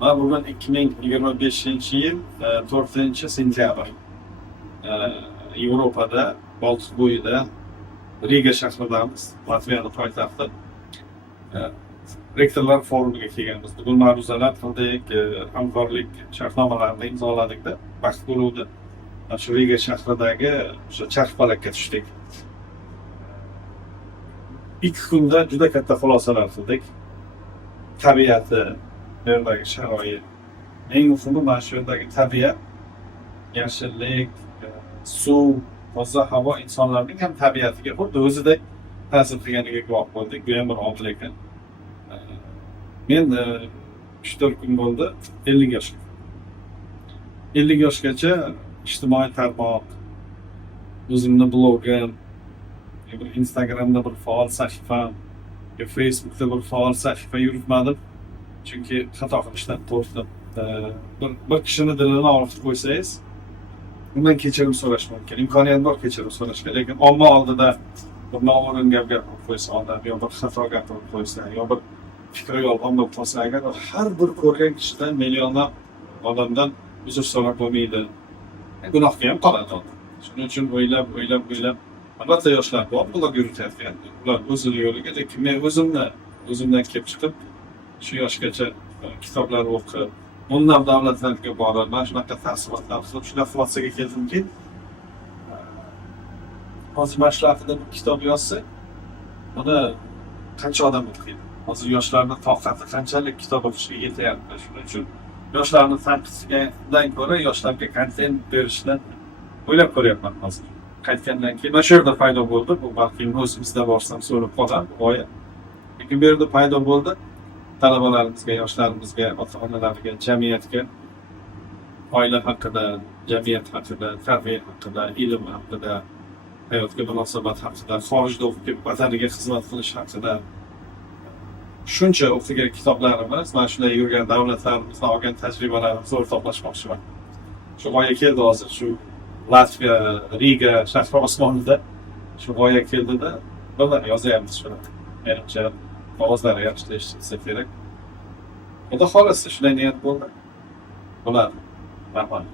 Ben bugün 2025 yıl 4 sentyabr Avrupa'da, Baltık Riga shahridamiz, Latviyani poytaxti. Rektorlar forumiga kelganmiz. Bugun ma'ruzalar qildik, hamkorlik shartnomalarini imzoladikda, vaqt bo'luvdi. Shu Riga shahridagi o'sha charxpalakka tushdik. 2 kunda juda katta xulosalar qildik. Tabiati, bu yerdagi sharoit. Eng muhimi mana shu yerdagi tabiat, yashillik, suv, toza havo insonlarning ham tabiatiga xuddi o'zidek ta'sir qilganiga guvoh bo'ldik. Bu ham bir omil ekan. Men 3-4 kun bo'ldi 50 yoshga. 50 yoshgacha ijtimoiy tarmoq, o'zimni blogim, Instagramda bir faol sahifam, Facebookda bir faol sahifa yuritmadim. Chunki xato qilishdan qo'rqdim. Bir kishini dilini og'ritib qo'ysangiz, undan kechirim so'rash mumkin. Imkoniyat bor kechirim so'rashga, lekin omma oldida bir noo'rin gap gapirib qo'ysa odam, yo bir xato gapirib qo'ysa, yo bir fikri yolg'on bo'lib qolsa, agar har bir ko'rgan kishidan, millionlab odamdan uzr so'rab bo'lmaydi. Gunohga ham qoladi odam. Shuning uchun o'ylab albatta yoshlar bor, bular yuritayotgan. Ular o'zini yo'liga, lekin men o'zimdan kelib chiqib, shu yoshgacha kitoblar o'qib, o'nlab davlatlarga borib, mana shunaqa taassurotlar qilib, shunday xulosaga keldimki, hozir mana shu haqida bir kitob yozsak, buni qancha odam o'qiydi? Hozir yoshlarni toqati qanchalik kitob o'qishga yetyapti. Shuning uchun yoshlarni tanqiddan ko'ra yoshlarga kontent berishni o'ylab ko'ryapman hozir. Qaytgandan keyin mana shu yerda paydo bo'ldi. Bu balki o'zimizda borsam so'rab qolar g'oya. Lekin bu yerda paydo bo'ldi. Talabalarimizga, yoshlarimizga, ota-onalarga, jamiyatga oila haqida, jamiyat haqida, tarbiya haqida, ilm haqida, hayotga munosabat haqida, xorijda o'qib vataniga xizmat qilish haqida shuncha o'qigan kitoblarimiz, mana shunday yurgan davlatlarimizdan olgan tajribalarimizni o'rtoqlashmoqchiman. Shu g'oya keldi hozir, shu Latviya, Riga shahri osmonida shu g'oya keldida, bular yozyapmiz shuni. Menimcha qog'ozlari yaxshi eshitsa kerak. Xudo xolasa shunday niyat bo'ldi. Bo'ladi. Rahmat.